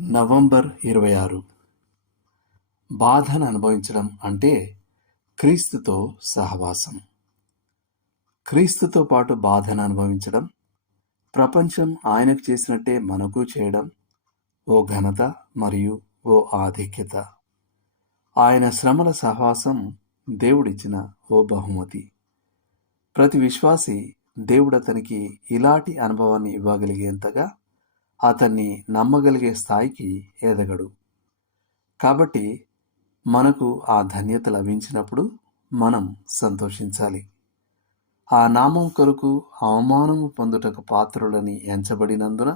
November 26. బాధను అనుభవించడం అంటే క్రీస్తుతో సహవాసం. క్రీస్తుతో పాటు బాధను అనుభవించడం, ప్రపంచం ఆయనకు చేసినట్టే మనకు చేయడం ఓ ఘనత మరియు ఓ ఆధిక్యత. ఆయన శ్రమల సహవాసం దేవుడిచ్చిన ఓ బహుమతి. ప్రతి విశ్వాసి దేవుడు అతనికి ఇలాంటి అనుభవాన్ని ఇవ్వగలిగేంతగా అతన్ని నమ్మగలిగే స్థాయికి ఎదగడు. కాబట్టి మనకు ఆ ధన్యత లభించినప్పుడు మనం సంతోషించాలి. ఆ నామం కొరకు అవమానము పొందుటకు పాత్రులని ఎంచబడినందున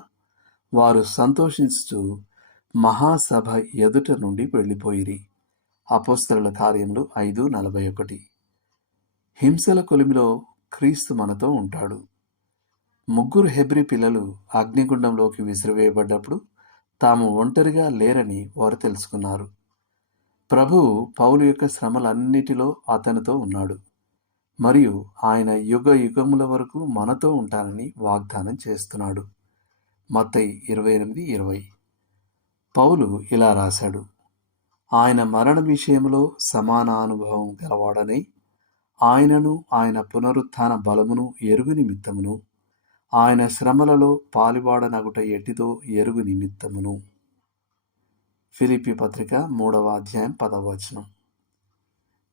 వారు సంతోషించుచు మహాసభ ఎదుట నుండి వెళ్ళిపోయిరి. అపోస్తలుల కార్యములు 5:41. హింసల కొలిమిలో క్రీస్తు మనతో ఉంటాడు. 3 హెబ్రీ పిల్లలు అగ్నిగుండంలోకి విసిరివేయబడ్డప్పుడు తాము ఒంటరిగా లేరని వారు తెలుసుకున్నారు. ప్రభువు పౌలు యొక్క శ్రమలన్నిటిలో అతనితో ఉన్నాడు మరియు ఆయన యుగ యుగముల వరకు మనతో ఉంటానని వాగ్దానం చేస్తున్నాడు. మత్తయి 28:20. పౌలు ఇలా రాశాడు: ఆయన మరణ విషయంలో సమానానుభవం గలవాడనై ఆయనను ఆయన పునరుత్థాన బలమును ఎరుగు నిమిత్తమును ఆయన శ్రమలలో పాలివాడనగుట ఎట్టిదో ఎరుగు నిమిత్తమును. ఫిలిప్పీ పత్రిక 3:10.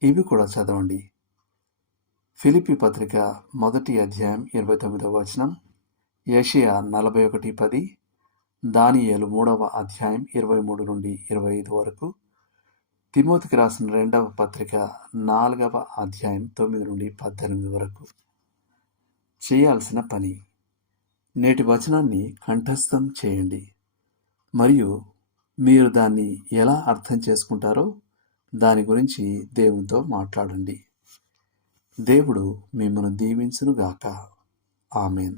ఇవి కూడా చదవండి. ఫిలిప్పీ పత్రిక 1:29. యెషయా 41:10, దానియేలు 3:23-25 వరకు, తిమోతికి రాసిన 2వ పత్రిక 4:9-18 వరకు. చేయాల్సిన పని: నేటి వచనాన్ని కంఠస్థం చేయండి మరియు మీరు దాన్ని ఎలా అర్థం చేసుకుంటారో దాని గురించి దేవునితో మాట్లాడండి. దేవుడు మిమ్మల్ని దీవించునుగాక. ఆమేన్.